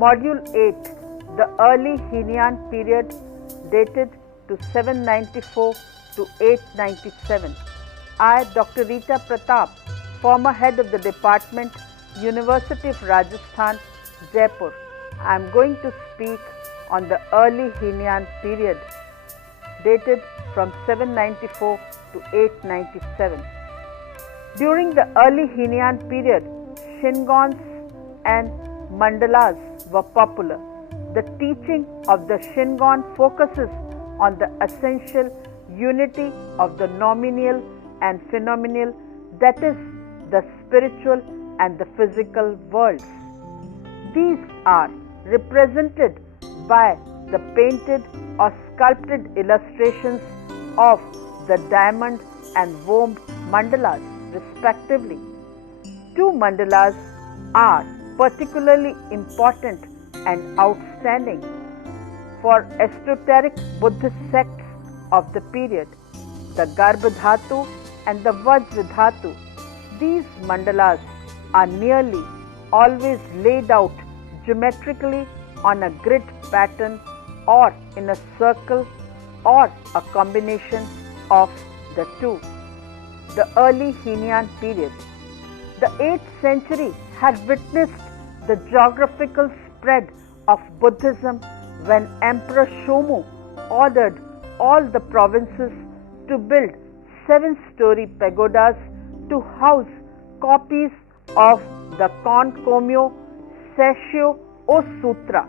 Module 8, the Early Heian period dated to 794 to 897. I, Dr. Rita Pratap, former head of the department, University of Rajasthan, Jaipur. I am going to speak on the Early Heian period dated from 794 to 897. During the Early Heian period, Shingons and mandalas were popular. The teaching of the Shingon focuses on the essential unity of the nominal and phenomenal, that is, the spiritual and the physical worlds. These are represented by the painted or sculpted illustrations of the diamond and wombed mandalas, respectively. Two mandalas are particularly important and outstanding for esoteric Buddhist sects of the period, the Garbhadhatu and the Vajradhatu. These mandalas are nearly always laid out geometrically on a grid pattern or in a circle or a combination of the two. The Early Heian period. The 8th century had witnessed the geographical spread of Buddhism when Emperor Shomu ordered all the provinces to build 7-story pagodas to house copies of the Konkomyo Seishyo O Sutra,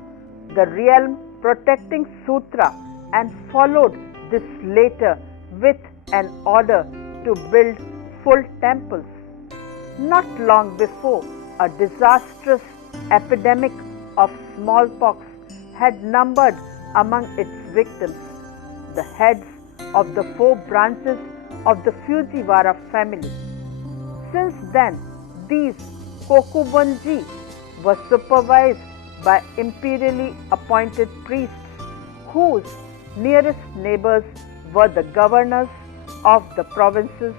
the realm protecting sutra, and followed this later with an order to build full temples. Not long before, a disastrous epidemic of smallpox had numbered among its victims the heads of the 4 branches of the Fujiwara family. Since then, these kokubunji were supervised by imperially appointed priests whose nearest neighbors were the governors of the provinces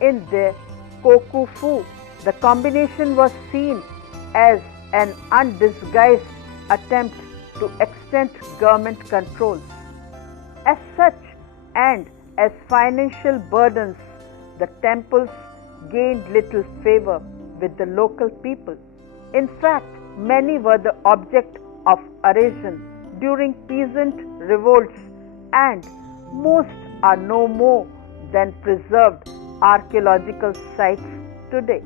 in their kokufu. The combination was seen as an undisguised attempt to extend government controls. As such, and as financial burdens, the temples gained little favor with the local people. In fact, many were the object of arrasion during peasant revolts, and most are no more than preserved archaeological sites today.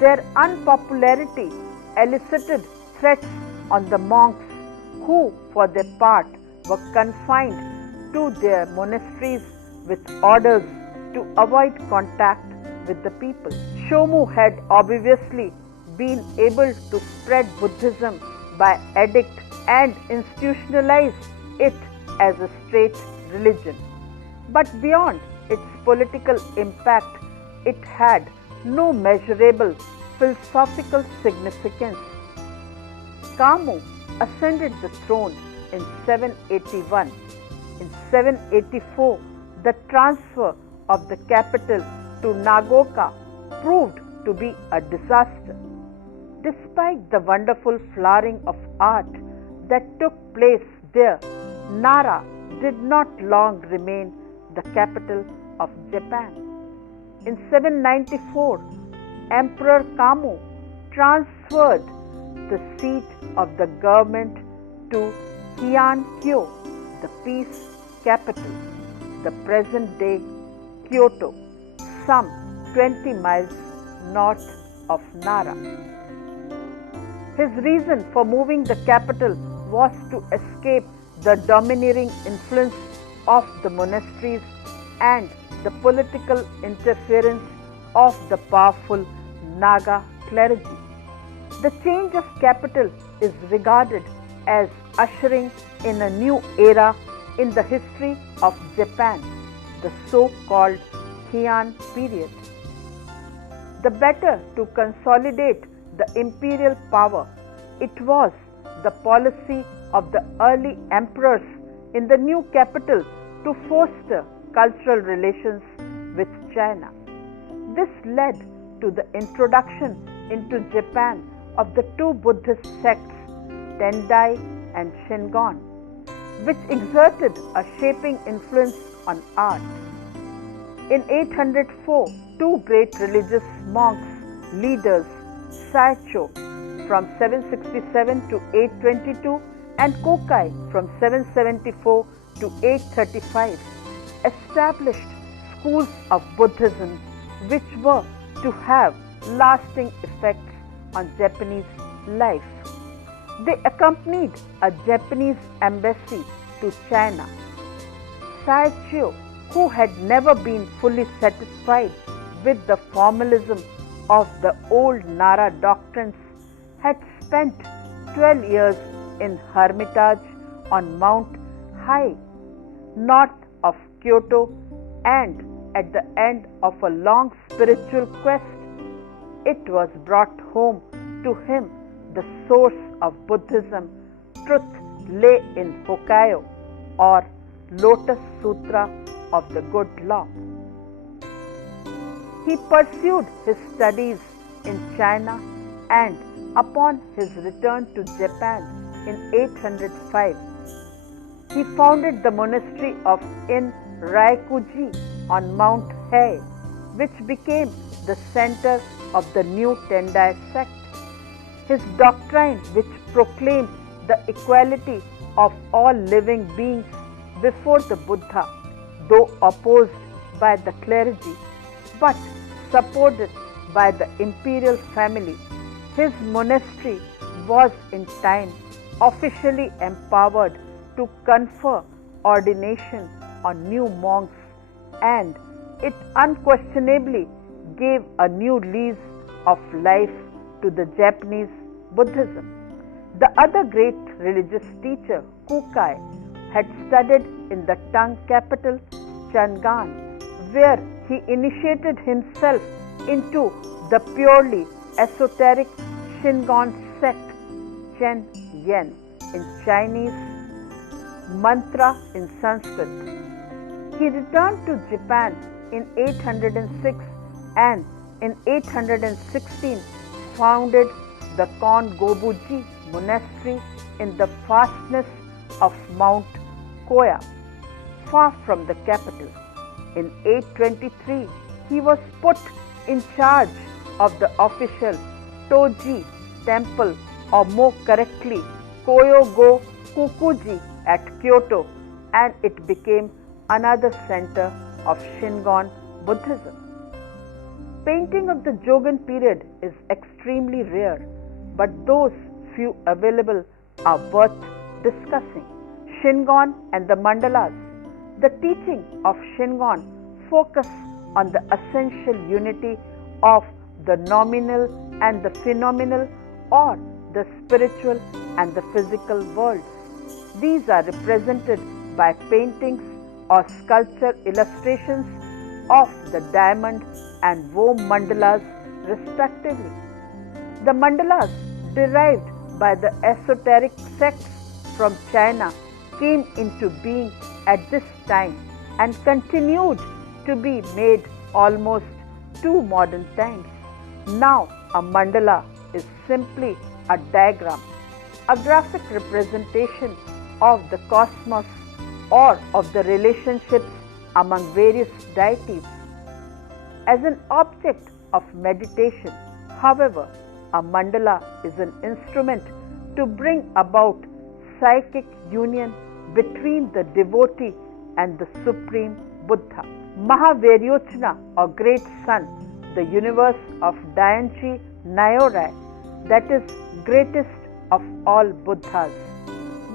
Their unpopularity elicited threats on the monks who, for their part, were confined to their monasteries with orders to avoid contact with the people. Shomu had obviously been able to spread Buddhism by edict and institutionalize it as a state religion. But beyond its political impact, it had no measurable philosophical significance. Kamu ascended the throne in 781. In 784, the transfer of the capital to Nagoka proved to be a disaster. Despite the wonderful flowering of art that took place there, Nara did not long remain the capital of Japan. In 794, Emperor Kamu transferred the seat of the government to Heian-kyo, the peace capital, the present-day Kyoto, some 20 miles north of Nara. His reason for moving the capital was to escape the domineering influence of the monasteries and the political interference of the powerful Naga clergy. The change of capital is regarded as ushering in a new era in the history of Japan, the so-called Heian period. The better to consolidate the imperial power, it was the policy of the early emperors in the new capital to foster cultural relations with China. This led to the introduction into Japan of the 2 Buddhist sects, Tendai and Shingon, which exerted a shaping influence on art. In 804, two great religious monks, leaders, Saicho from 767 to 822 and Kokai from 774 to 835, established schools of Buddhism which were to have lasting effects on Japanese life. They accompanied a Japanese embassy to China. Saicho, who had never been fully satisfied with the formalism of the old Nara doctrines, had spent 12 years in hermitage on Mount Hai, north of Kyoto, and at the end of a long spiritual quest, it was brought home to him the source of Buddhism. Truth lay in Hokkaido, or Lotus Sutra of the Good Law. He pursued his studies in China, and upon his return to Japan in 805, he founded the monastery of In Raikuji on Mount Hei, which became the center of the new Tendai sect. His doctrine, which proclaimed the equality of all living beings before the Buddha, though opposed by the clergy, but supported by the imperial family, his monastery was in time officially empowered to confer ordination on new monks, and it unquestionably gave a new lease of life to the Japanese Buddhism. The other great religious teacher, Kukai, had studied in the Tang capital, Chang'an, where he initiated himself into the purely esoteric Shingon sect, Chen Yen in Chinese, mantra in Sanskrit. He returned to Japan in 806 and in 816 founded the Kongobuji monastery in the fastness of Mount Koya, far from the capital. In 823, he was put in charge of the official Toji temple, or more correctly, Koyogo Kukuji at Kyoto, and it became another center of Shingon Buddhism. Painting of the Jogan period is extremely rare, but those few available are worth discussing. Shingon and the Mandalas. The teaching of Shingon focus on the essential unity of the nominal and the phenomenal, or the spiritual and the physical worlds. These are represented by paintings or sculpture illustrations of the diamond and Vom mandalas respectively. The mandalas derived by the esoteric sects from China came into being at this time and continued to be made almost to modern times. Now a mandala is simply a diagram, a graphic representation of the cosmos or of the relationships among various deities. As an object of meditation, however, a mandala is an instrument to bring about psychic union between the devotee and the Supreme Buddha. Mahavairochana, or Great Sun, the universe of Dayanchi Nyorai, that is greatest of all Buddhas.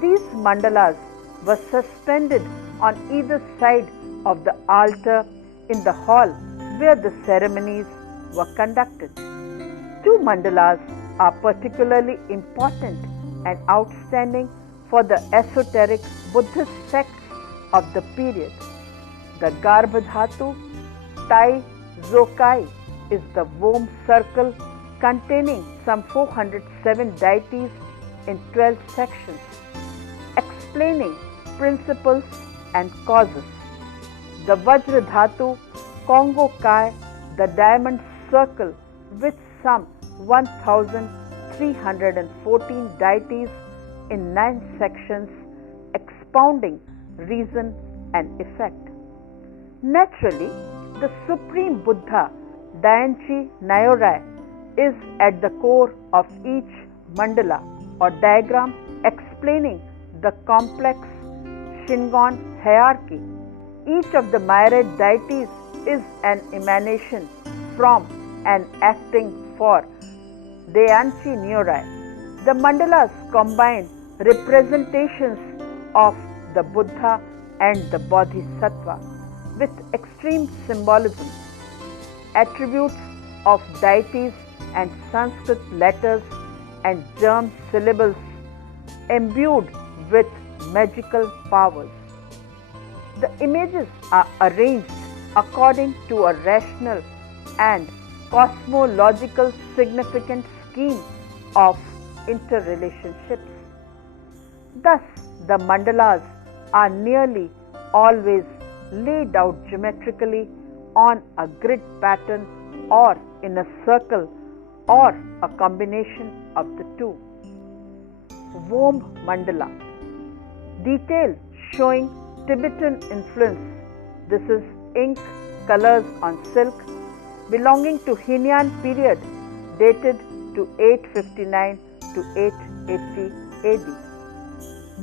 These mandalas were suspended on either side of the altar in the hall where the ceremonies were conducted. Two mandalas are particularly important and outstanding for the esoteric Buddhist sects of the period. The Garbhadhatu Tai Zokai is the Vom circle containing some 407 deities in 12 sections, explaining principles and causes. The Vajradhatu Kongo Kai, the diamond circle with some 1314 deities in 9 sections expounding reason and effect. Naturally, the Supreme Buddha, Dainchi Nyorai, is at the core of each mandala or diagram explaining the complex Shingon hierarchy. Each of the myriad deities is an emanation from and acting for Dainchi Nyorai. The mandalas combine representations of the Buddha and the Bodhisattva with extreme symbolism, attributes of deities and Sanskrit letters and germ syllables imbued with magical powers. The images are arranged according to a rational and cosmological significant scheme of interrelationships. Thus, the mandalas are nearly always laid out geometrically on a grid pattern or in a circle or a combination of the two. Womb Mandala. Detail showing Tibetan influence. This is ink colors on silk belonging to Heian period dated to 859 to 880 AD.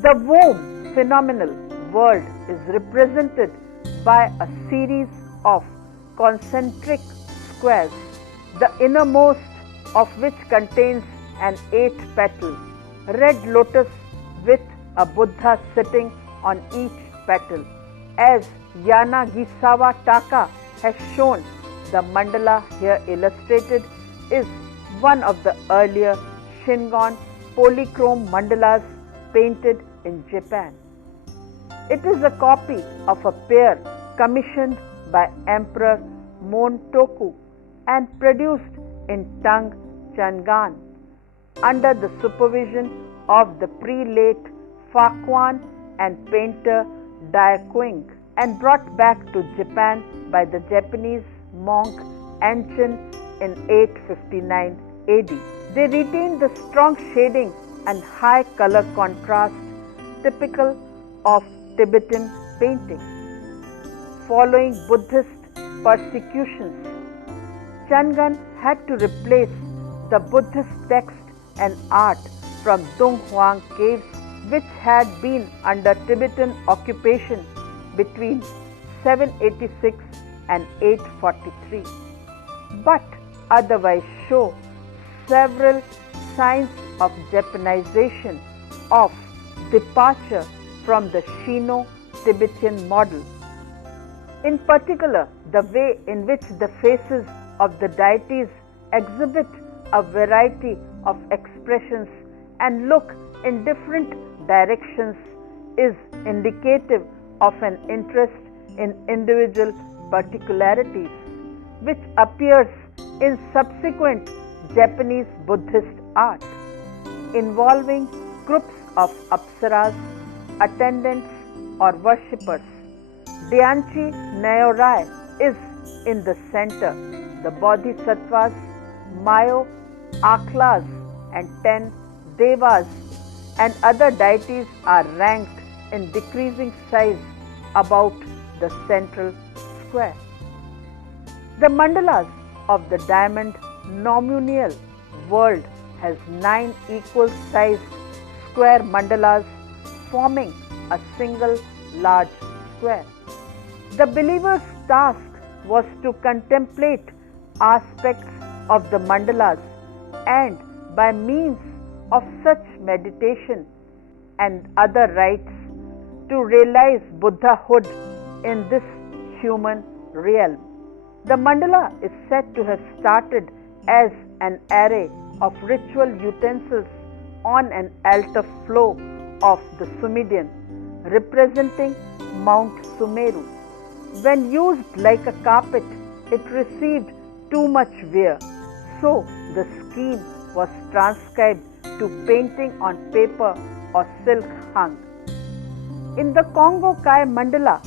The womb phenomenal world is represented by a series of concentric squares, the innermost of which contains an 8-petal red lotus with a Buddha sitting on each petal. As Yanagisawa Taka has shown, the mandala here illustrated is one of the earlier Shingon polychrome mandalas painted in Japan. It is a copy of a pair commissioned by Emperor Montoku and produced in Tang Changan under the supervision of the prelate Fakuan and painter Daikuing, and brought back to Japan by the Japanese monk Anchin in 859 AD. They retained the strong shading and high color contrast typical of Tibetan painting. Following Buddhist persecutions, Changan had to replace the Buddhist text and art from Dunhuang caves, which had been under Tibetan occupation between 786 and 843, but otherwise show several signs of Japanization, of departure from the Sino-Tibetan model. In particular, the way in which the faces of the deities exhibit a variety of expressions and look in different directions is indicative of an interest in individual particularities, which appears in subsequent Japanese Buddhist art, involving groups of apsaras, attendants or worshippers. Dainchi Nyorai is in the center. The Bodhisattvas, Mayo, Aklas and 10 Devas and other deities are ranked in decreasing size about the central square. The mandalas of the diamond nominal world has 9 equal sized square mandalas forming a single large square. The believer's task was to contemplate aspects of the mandalas and by means of such meditation and other rites to realize Buddhahood in this human realm. The mandala is said to have started as an array of ritual utensils on an altar floor of the Sumerian, representing Mount Sumeru. When used like a carpet, it received too much wear, so the scheme was transcribed to painting on paper or silk hung. In the Kongo Kai mandala,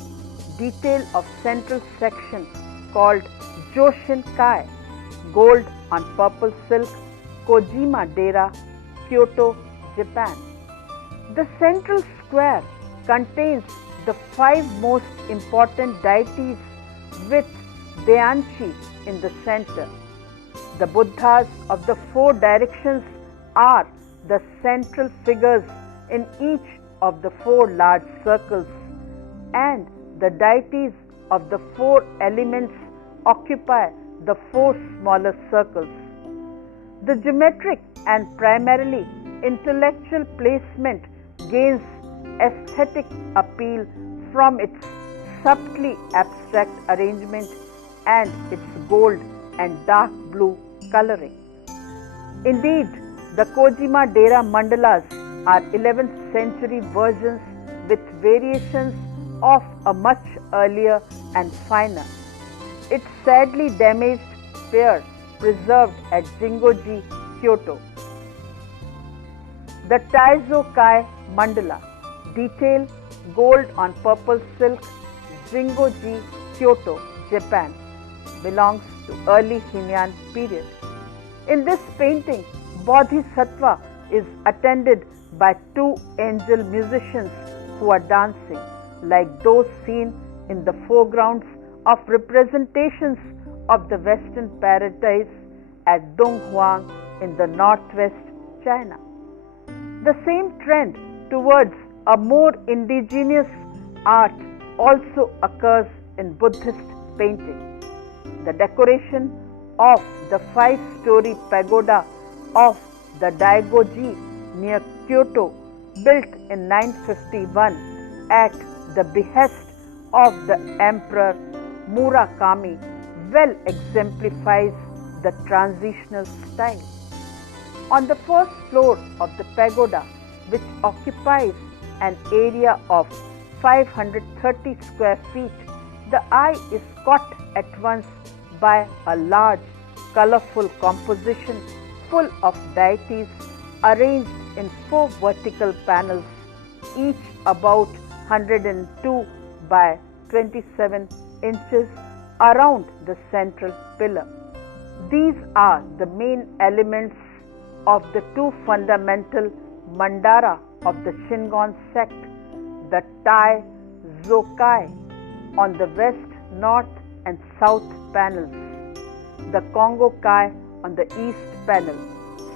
detail of central section called Joshin Kai, gold on purple silk, Kojima Dera, Kyoto, Japan. The central square contains the 5 most important deities with Deanchi in the center. The Buddhas of the 4 directions are the central figures in each of the 4 large circles, and the deities of the 4 elements occupy the 4 smaller circles. The geometric and primarily intellectual placement gains aesthetic appeal from its subtly abstract arrangement and its gold and dark blue coloring. Indeed, the Kojima Dera mandalas are 11th century versions with variations of a much earlier and finer. Its sadly damaged pair preserved at Jingoji, Kyoto. The Taizo-kai mandala, detail gold on purple silk, Jingoji, Kyoto, Japan, belongs to early Heian period. In this painting, Bodhisattva is attended by 2 angel musicians who are dancing like those seen in the foregrounds of representations of the Western paradise at Donghuang in the northwest China. The same trend towards a more indigenous art also occurs in Buddhist painting. The decoration of the 5-story pagoda of the Daigoji near Kyoto, built in 951 at the behest of the Emperor Murakami, well exemplifies the transitional style. On the first floor of the pagoda, which occupies an area of 530 square feet, the eye is caught at once by a large, colorful composition full of deities arranged in 4 vertical panels, each about 102 by 27 inches around the central pillar. These are the main elements of the 2 fundamental mandara of the Shingon sect, the Tai-Zo-kai on the west, north and south panels, the Kongo-kai on the east panel,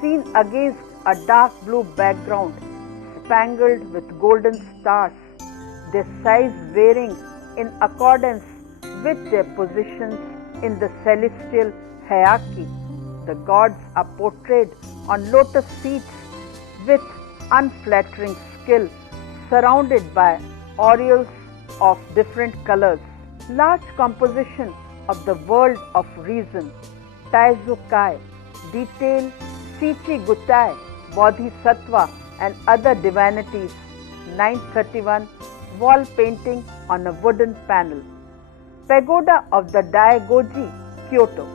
seen against a dark blue background spangled with golden stars, their size varying in accordance with their positions in the celestial hierarchy. The gods are portrayed on lotus seats with unflattering skill, surrounded by aureoles of different colors. Large composition of the world of reason, Taizo-kai, detail Shichi-gutai, Bodhisattva and other divinities, 931, wall painting on a wooden panel. Pagoda of the Daigoji, Kyoto.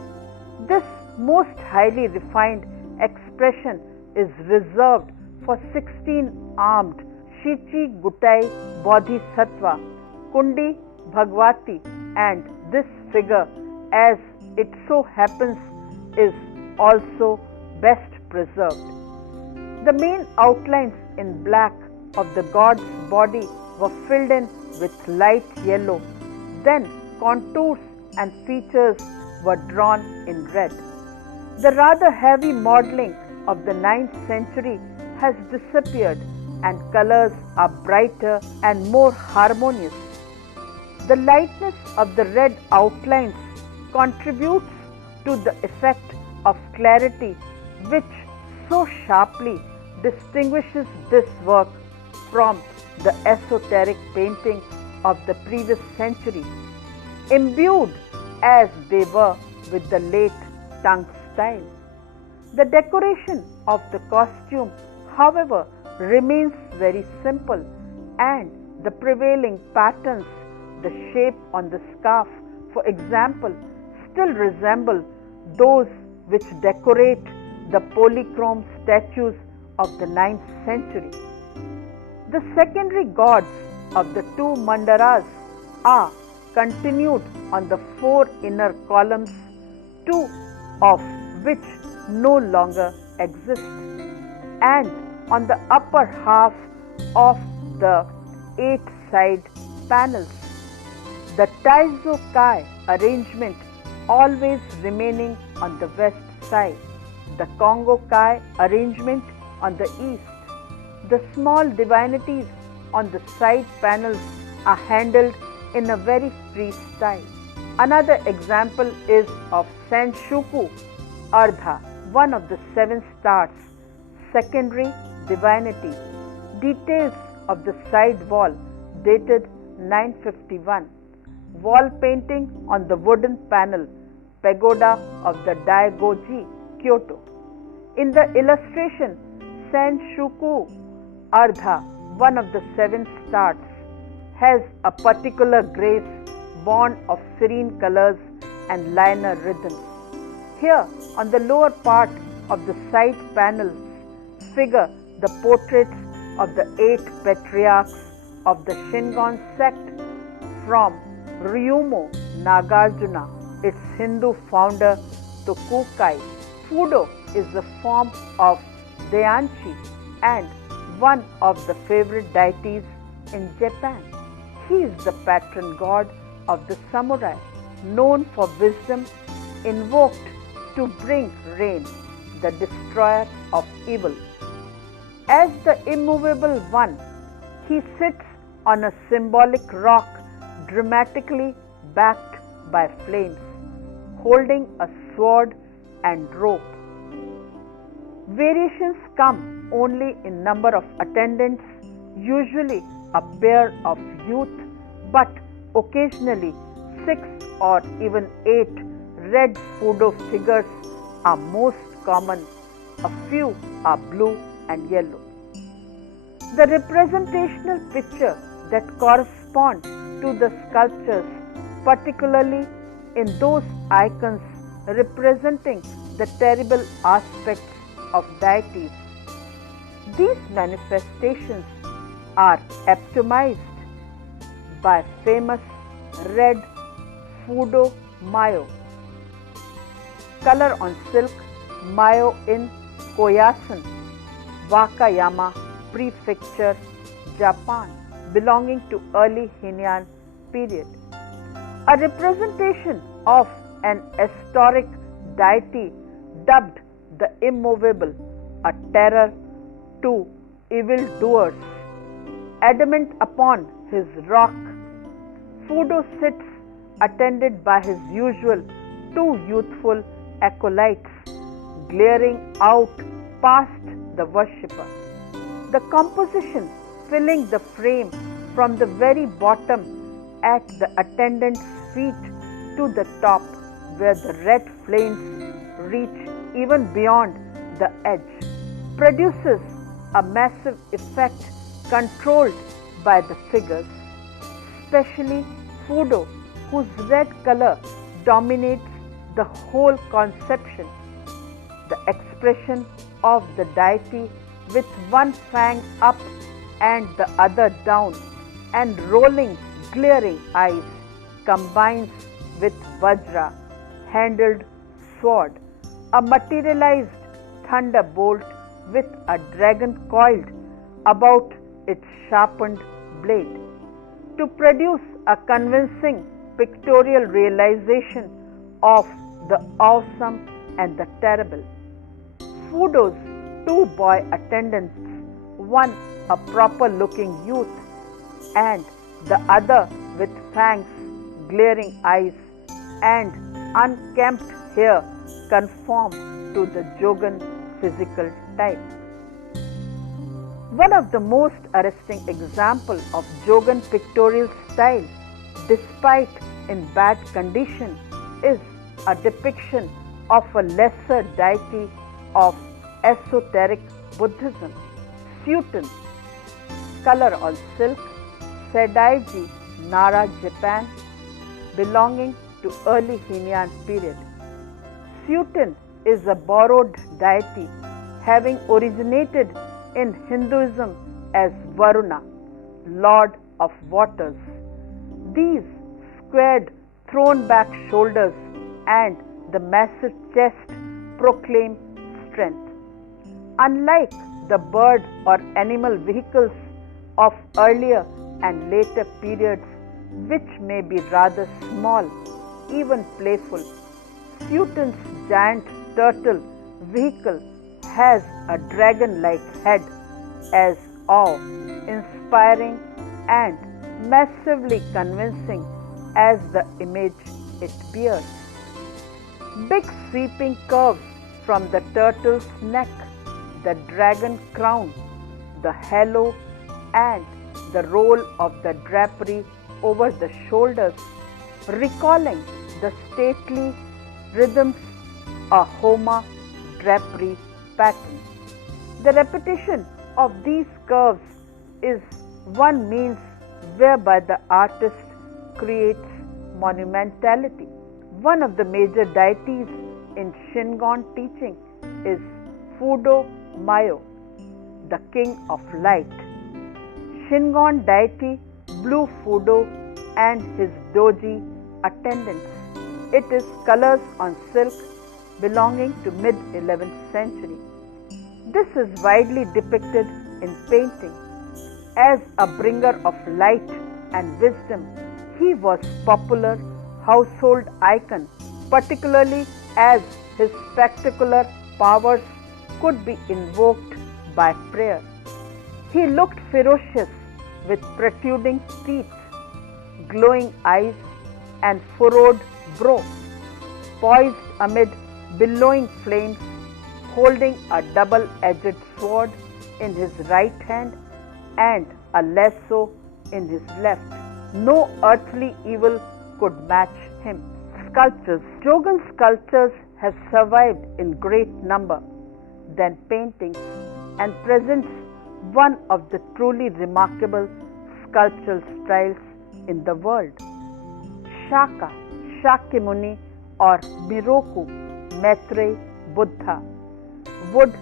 This most highly refined expression is reserved for 16-armed Shichi-gutai Bodhisattva, Kundi Bhagwati, and this figure, as it so happens, is also best preserved. The main outlines in black of the god's body were filled in with light yellow, then contours and features were drawn in red. The rather heavy modeling of the 9th century has disappeared and colors are brighter and more harmonious. The lightness of the red outlines contributes to the effect of clarity which so sharply distinguishes this work from the esoteric painting of the previous century, imbued as they were with the late Tang style. The decoration of the costume, however, remains very simple, and the prevailing patterns, the shape on the scarf, for example, still resemble those which decorate the polychrome statues of the 9th century. The secondary gods of the 2 mandaras are continued on the 4 inner columns, 2 of which no longer exist, and on the upper half of the 8 side panels. The Taizo Kai arrangement always remaining on the west side, the Congo Kai arrangement on the east. The small divinities on the side panels are handled in a very free style. Another example is of Senshuku Ardha, one of the 7 stars, secondary divinity. Details of the side wall dated 951. Wall painting on the wooden panel, Pagoda of the Daigoji, Kyoto. In the illustration, Senshuku Ardha, one of the 7 stars, has a particular grace born of serene colors and linear rhythms. Here, on the lower part of the side panels, figure the portraits of the 8 patriarchs of the Shingon sect from Ryumo Nagarjuna, its Hindu founder, to Kukai. Fudo is the form of Dayanshi and one of the favorite deities in Japan. He is the patron god of the samurai, known for wisdom, invoked to bring rain, the destroyer of evil. As the immovable one, he sits on a symbolic rock dramatically backed by flames, holding a sword and rope. Variations come only in number of attendants, usually a pair of youth, but occasionally 6 or even 8 red Fudo figures are most common. A few are blue and yellow. The representational picture that corresponds to the sculptures, particularly in those icons representing the terrible aspects of deities. These manifestations are epitomized by famous red Fudo Mayo. Color on silk, Mayo in Koyasan, Wakayama Prefecture, Japan, belonging to Early Heian period. A representation of an historic deity dubbed the Immovable, a terror to evildoers. Adamant upon his rock, Fudo sits attended by his usual 2 youthful acolytes, glaring out past the worshipper. The composition filling the frame from the very bottom at the attendant's feet to the top, where the red flames reach even beyond the edge, produces a massive effect controlled by the figures, especially Fudo, whose red color dominates the whole conception. The expression of the deity with one fang up and the other down and rolling glaring eyes combines with Vajra handled sword, a materialized thunderbolt with a dragon coiled about its sharpened blade, to produce a convincing pictorial realization of the awesome and the terrible. Fudo's 2 boy attendants, one a proper looking youth and the other with fangs, glaring eyes and unkempt hair, conform to the Jogan physical type. One of the most arresting examples of Jogan pictorial style, despite in bad condition, is a depiction of a lesser deity of esoteric Buddhism, Suiten. Color on silk, Seidaiji, Nara, Japan, belonging to Early Heian period. Suiten is a borrowed deity having originated in Hinduism as Varuna, Lord of Waters. These squared, thrown back shoulders and the massive chest proclaim strength. Unlike the bird or animal vehicles of earlier and later periods, which may be rather small, even playful. Suiton's giant turtle vehicle has a dragon-like head, as awe-inspiring and massively convincing as the image it bears. Big sweeping curves from the turtle's neck, the dragon crown, the halo, and the roll of the drapery over the shoulders, recalling the stately rhythms of Homer drapery pattern. The repetition of these curves is one means whereby the artist creates monumentality. One of the major deities in Shingon teaching is Fudo Mayo, the king of light. Shingon deity Blue Fudo and his doji attendants. It is colors on silk belonging to mid-11th century. This is widely depicted in painting. As a bringer of light and wisdom, he was popular household icon, particularly as his spectacular powers could be invoked by prayer. He looked ferocious with protruding teeth, glowing eyes, and furrowed brow, poised amid billowing flames, holding a double-edged sword in his right hand and a lasso in his left. No earthly evil could match him. Sculptures. Jogan sculptures have survived in great number than paintings and presents one of the truly remarkable sculptural styles in the world. Shaka, Shakyamuni or Miroku, Maitreyi Buddha. Wood.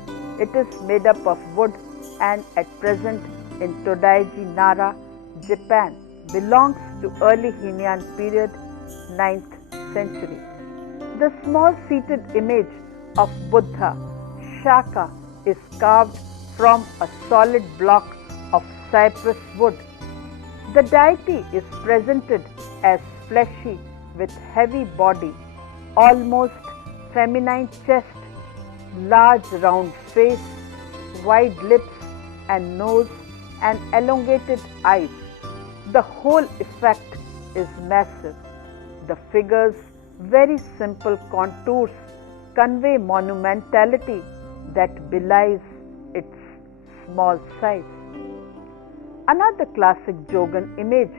It is made up of wood and at present in Todaiji Nara, Japan. Belongs to early Heian period, 9th century. The small seated image of Buddha, Shaka, is carved from a solid block of cypress wood. The deity is presented as fleshy with heavy body, almost feminine chest, large round face, wide lips and nose, and elongated eyes. The whole effect is massive. The figure's very simple contours convey monumentality that belies its small size. Another classic Jogan image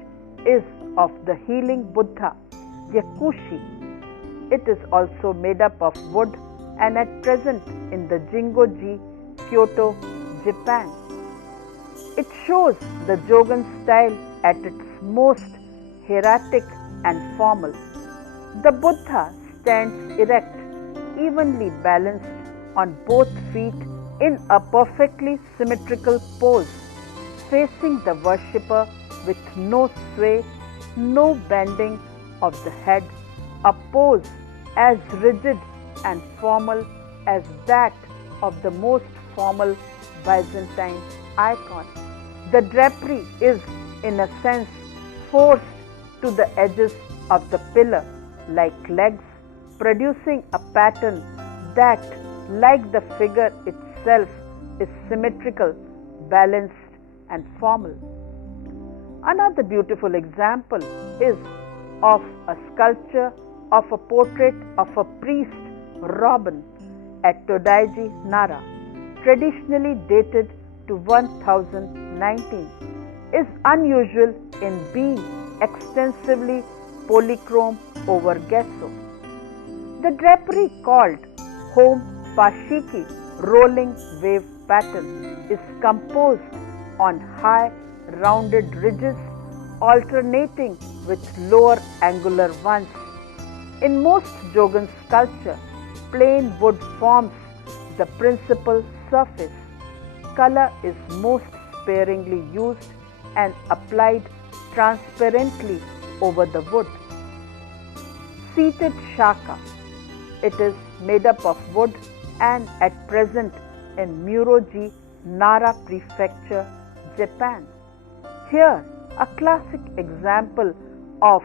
is of the healing Buddha, Yakushi. It is also made up of wood and at present in the Jingo-ji, Kyoto, Japan. It shows the Jogan style at its most hieratic and formal. The Buddha stands erect, evenly balanced on both feet in a perfectly symmetrical pose, facing the worshipper with no sway, no bending of the head, a pose as rigid and formal as that of the most formal Byzantine icon. The drapery is, in a sense, forced to the edges of the pillar like legs, producing a pattern that, like the figure itself, is symmetrical, balanced, and formal. Another beautiful example is of a sculpture of a portrait of a priest, Robin, at Todaiji Nara, traditionally dated to 1019, is unusual in being extensively polychrome over gesso. The drapery called Home Pashiki rolling wave pattern is composed on high rounded ridges alternating with lower angular ones. In most Jogan sculpture, plain wood forms the principal surface. Color is most sparingly used and applied transparently over the wood. Seated Shaka. It is made up of wood and at present in Muroji, Nara Prefecture, Japan. Here, a classic example of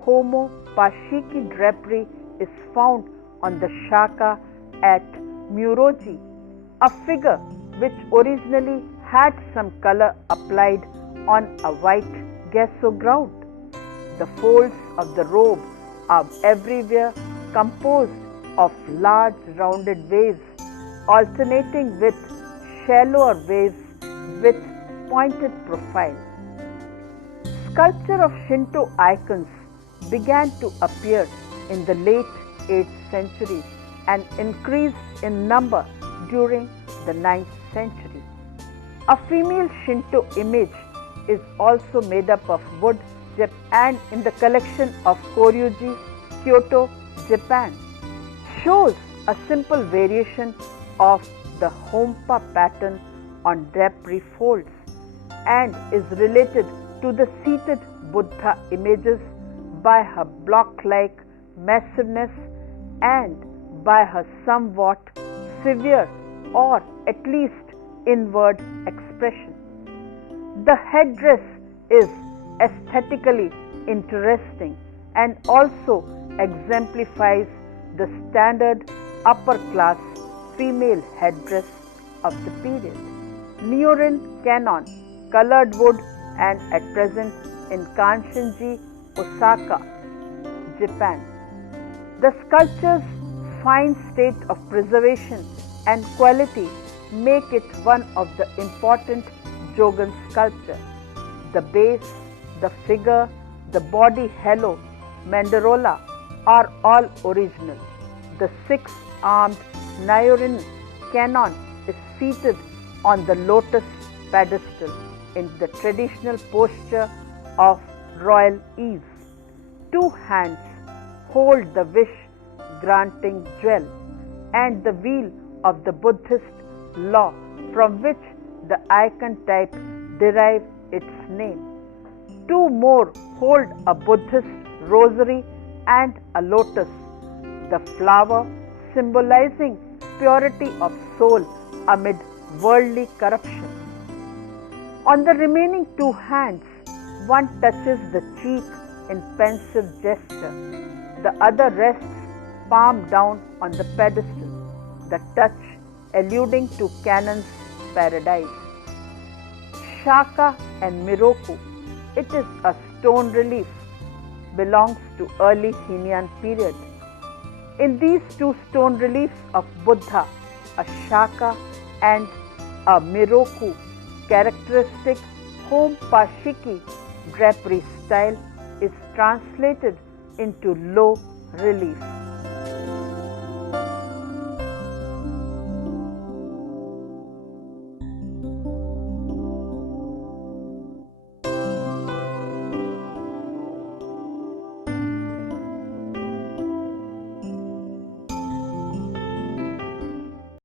Homo pashiki drapery is found on the shaka at Muroji, a figure which originally had some color applied on a white gesso ground. The folds of the robe are everywhere composed of large rounded waves, alternating with shallower waves with pointed profile. Sculpture of Shinto icons began to appear in the late 8th century and increased in number during the 9th century. A female Shinto image is also made up of wood and in the collection of Koryuji, Kyoto, Japan, shows a simple variation of the Hompa pattern on drapery folds and is related to the seated Buddha images by her block-like massiveness and by her somewhat severe or at least inward expression. The headdress is aesthetically interesting and also exemplifies the standard upper-class female headdress of the period. Nyorin Canon, colored wood and at present in Kanshinji, Osaka, Japan. The sculpture's fine state of preservation and quality make it one of the important Jogan sculpture. The base, the figure, the body halo, mandarola are all original. The six-armed Nyorin Canon is seated on the lotus pedestal in the traditional posture of royal ease. Two hands hold the wish-granting jewel and the wheel of the Buddhist law from which the icon type derives its name. Two more hold a Buddhist rosary and a lotus, the flower symbolizing purity of soul amid worldly corruption. On the remaining two hands, one touches the cheek in pensive gesture. The other rests palm down on the pedestal, the touch alluding to Canon's paradise. Shaka and Miroku, it is a stone relief, belongs to early Heian period. In these two stone reliefs of Buddha, a Shaka and a Miroku, characteristic Hompashiki drapery style is translated into low relief.